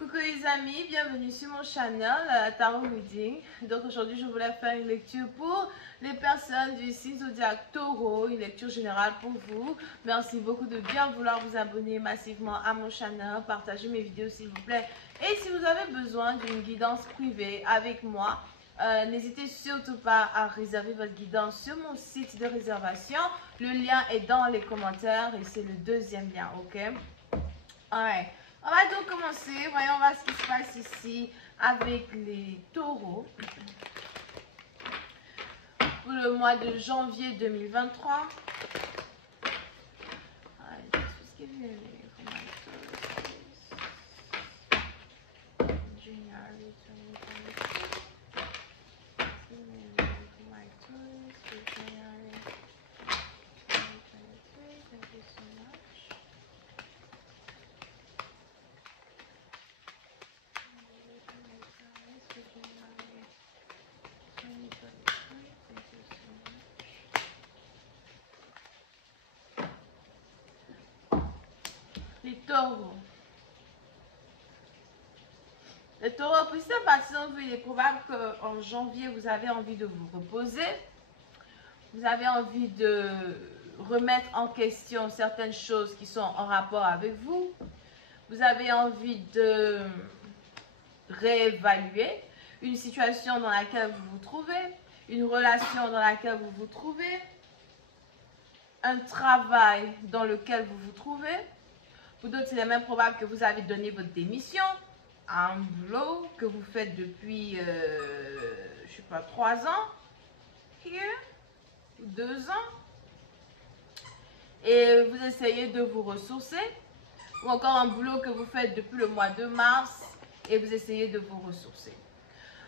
Coucou les amis, bienvenue sur mon channel Tarot Reading. Donc aujourd'hui je voulais faire une lecture pour les personnes du signe zodiaque Taureau, une lecture générale pour vous. Merci beaucoup de bien vouloir vous abonner massivement à mon channel, partagez mes vidéos s'il vous plaît. Et si vous avez besoin d'une guidance privée avec moi, n'hésitez surtout pas à réserver votre guidance sur mon site de réservation. Le lien est dans les commentaires et c'est le deuxième lien, ok? Alright. On va donc commencer. Voyons voir ce qui se passe ici avec les taureaux. Pour le mois de janvier 2023. Les taureaux. Les taureaux, pour cette partie, il est probable qu'en janvier, vous avez envie de vous reposer. Vous avez envie de remettre en question certaines choses qui sont en rapport avec vous. Vous avez envie de réévaluer une situation dans laquelle vous vous trouvez, une relation dans laquelle vous vous trouvez, un travail dans lequel vous vous trouvez. Pour d'autres, il est même probable que vous avez donné votre démission à un boulot que vous faites depuis, je ne sais pas, 3 ans, here, 2 ans. Et vous essayez de vous ressourcer. Ou encore un boulot que vous faites depuis le mois de mars et vous essayez de vous ressourcer.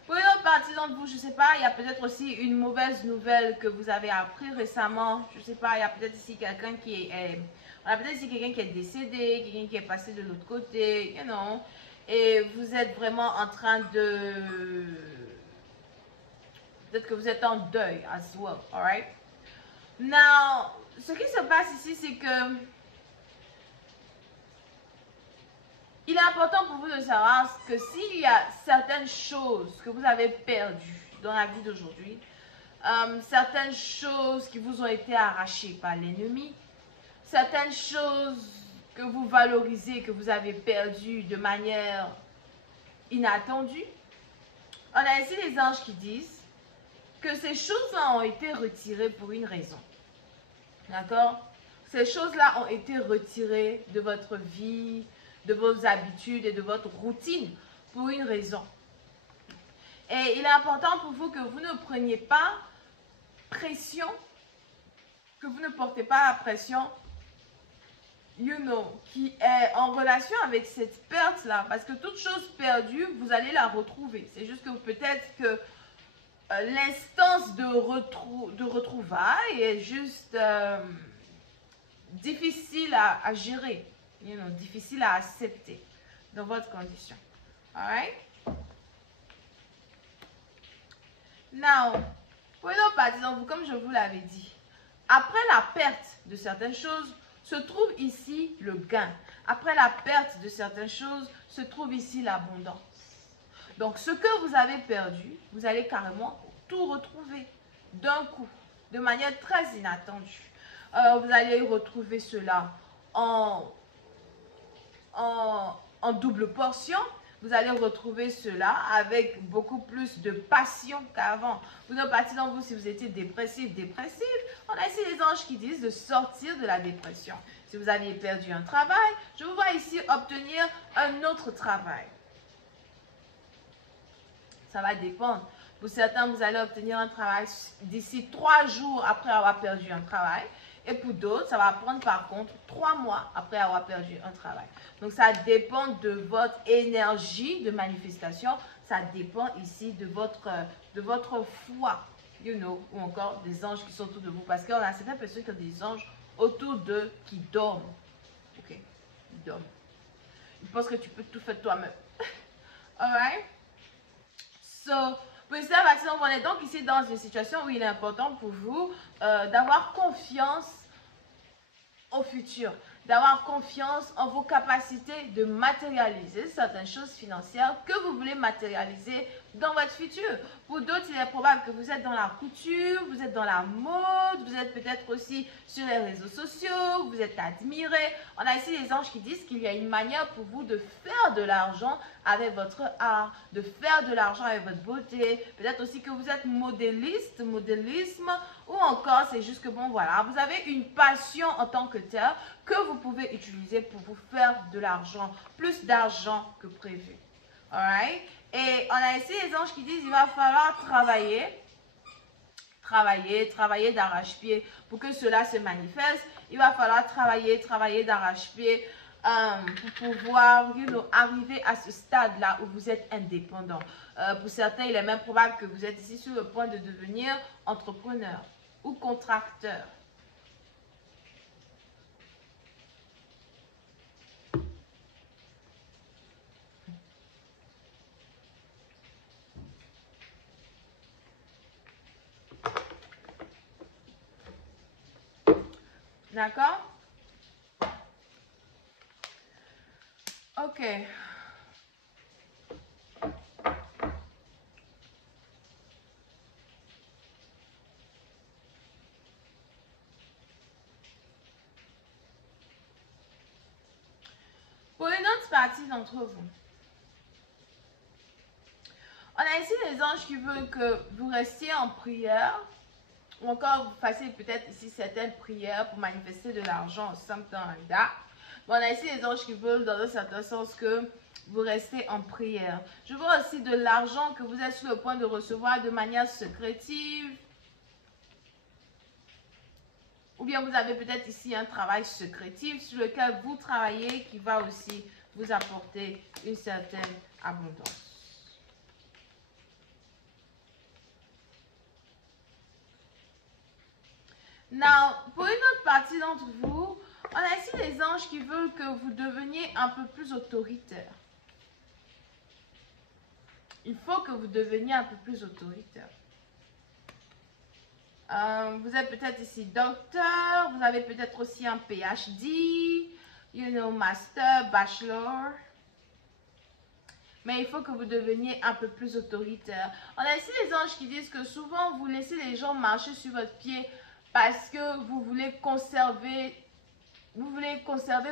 Pour une autre partie d'entre vous, je ne sais pas, il y a peut-être aussi une mauvaise nouvelle que vous avez appris récemment. Je ne sais pas, il y a peut-être ici quelqu'un qui est... On a peut-être ici quelqu'un qui est décédé, quelqu'un qui est passé de l'autre côté, you know. Et vous êtes vraiment en train de... Peut-être que vous êtes en deuil as well, alright? Now, ce qui se passe ici, c'est que... Il est important pour vous de savoir que s'il y a certaines choses que vous avez perdues dans la vie d'aujourd'hui, certaines choses qui vous ont été arrachées par l'ennemi, certaines choses que vous valorisez, que vous avez perdues de manière inattendue, on a ici les anges qui disent que ces choses-là ont été retirées pour une raison. D'accord? Ces choses-là ont été retirées de votre vie, de vos habitudes et de votre routine pour une raison. Et il est important pour vous que vous ne preniez pas pression, que vous ne portez pas la pression, you know, qui est en relation avec cette perte-là. Parce que toute chose perdue, vous allez la retrouver. C'est juste que peut-être que l'instance de retrouvailles est juste difficile à gérer. You know, difficile à accepter dans votre condition. Alright? Now, pour une autre partie d'entre vous, comme je vous l'avais dit, après la perte de certaines choses, se trouve ici le gain. Après la perte de certaines choses, se trouve ici l'abondance. Donc, ce que vous avez perdu, vous allez carrément tout retrouver d'un coup, de manière très inattendue. Vous allez retrouver cela en double portion. Vous allez retrouver cela avec beaucoup plus de passion qu'avant. Vous êtes parti dans vous si vous étiez dépressif. On a ici les anges qui disent de sortir de la dépression. Si vous aviez perdu un travail, je vous vois ici obtenir un autre travail. Ça va dépendre. Pour certains, vous allez obtenir un travail d'ici 3 jours après avoir perdu un travail. Et pour d'autres, ça va prendre par contre 3 mois après avoir perdu un travail. Donc, ça dépend de votre énergie de manifestation. Ça dépend ici de votre foi, you know, ou encore des anges qui sont autour de vous. Parce qu'on a certaines personnes qui ont des anges autour d'eux qui dorment. Ok? Ils dorment. Ils pensent que tu peux tout faire toi-même. Alright? So, pour ça, on est donc ici dans une situation où il est important pour vous d'avoir confiance au futur, d'avoir confiance en vos capacités de matérialiser certaines choses financières que vous voulez matérialiser dans votre futur. Pour d'autres, il est probable que vous êtes dans la couture, vous êtes dans la mode, vous êtes peut-être aussi sur les réseaux sociaux, vous êtes admiré. On a ici les anges qui disent qu'il y a une manière pour vous de faire de l'argent avec votre art, de faire de l'argent avec votre beauté. Peut-être aussi que vous êtes modélisme, ou encore c'est juste que bon voilà, vous avez une passion en tant que tel que vous pouvez utiliser pour vous faire de l'argent, plus d'argent que prévu. Alright? Et on a ici les anges qui disent il va falloir travailler d'arrache-pied pour que cela se manifeste. Il va falloir travailler d'arrache-pied pour pouvoir arriver à ce stade-là où vous êtes indépendant. Pour certains, il est même probable que vous êtes ici sur le point de devenir entrepreneur ou contracteur. D'accord? Ok. Pour une autre partie d'entre vous, on a ici les anges qui veulent que vous restiez en prière, ou encore vous fassiez peut-être ici certaines prières pour manifester de l'argent, something like that. Bon, on a ici les anges qui veulent dans un certain sens que vous restez en prière. Je vois aussi de l'argent que vous êtes sur le point de recevoir de manière secrétive. Ou bien vous avez peut-être ici un travail secrétif sur lequel vous travaillez qui va aussi vous apporter une certaine abondance. Now, pour une autre partie d'entre vous, on a ici les anges qui veulent que vous deveniez un peu plus autoritaire. Il faut que vous deveniez un peu plus autoritaire. Vous êtes peut-être ici docteur, vous avez peut-être aussi un PhD, master, bachelor. Mais il faut que vous deveniez un peu plus autoritaire. On a ici les anges qui disent que souvent vous laissez les gens marcher sur votre pied parce que vous voulez conserver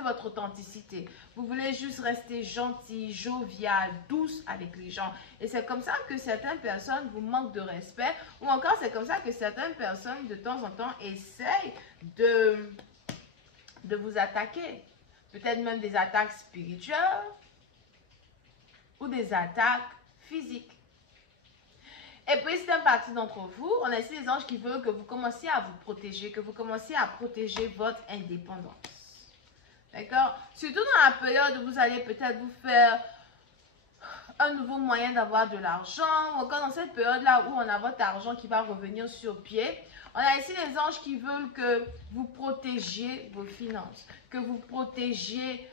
votre authenticité. Vous voulez juste rester gentil, jovial, douce avec les gens. Et c'est comme ça que certaines personnes vous manquent de respect. Ou encore, c'est comme ça que certaines personnes, de temps en temps, essayent de vous attaquer. Peut-être même des attaques spirituelles ou des attaques physiques. Et puis, c'est une partie d'entre vous, on a ici les anges qui veulent que vous commenciez à vous protéger, que vous commenciez à protéger votre indépendance. D'accord? Surtout dans la période où vous allez peut-être vous faire un nouveau moyen d'avoir de l'argent, ou encore dans cette période-là où on a votre argent qui va revenir sur pied. On a ici les anges qui veulent que vous protégiez vos finances, que vous protégiez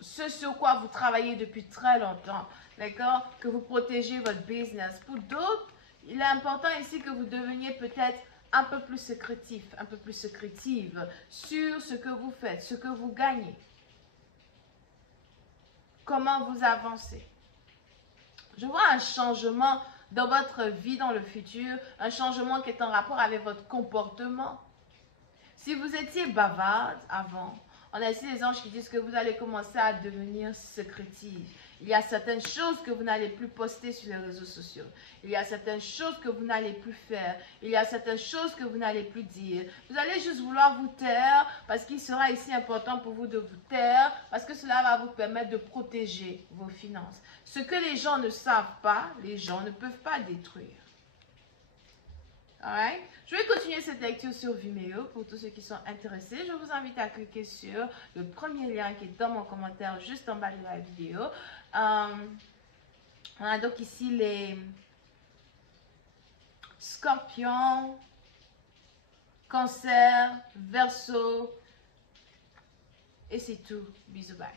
ce sur quoi vous travaillez depuis très longtemps, d'accord? Que vous protégez votre business. Pour d'autres, il est important ici que vous deveniez peut-être un peu plus secrétif, un peu plus secrétive sur ce que vous faites, ce que vous gagnez. Comment vous avancez. Je vois un changement dans votre vie dans le futur, un changement qui est en rapport avec votre comportement. Si vous étiez bavarde avant, on a ici les anges qui disent que vous allez commencer à devenir secrétive. Il y a certaines choses que vous n'allez plus poster sur les réseaux sociaux. Il y a certaines choses que vous n'allez plus faire. Il y a certaines choses que vous n'allez plus dire. Vous allez juste vouloir vous taire parce qu'il sera ici important pour vous de vous taire parce que cela va vous permettre de protéger vos finances. Ce que les gens ne savent pas, les gens ne peuvent pas détruire. Alright? Je vais continuer cette lecture sur Vimeo pour tous ceux qui sont intéressés. Je vous invite à cliquer sur le premier lien qui est dans mon commentaire juste en bas de la vidéo. On a donc ici les scorpions, cancer, verseau et c'est tout. Bisous, bye.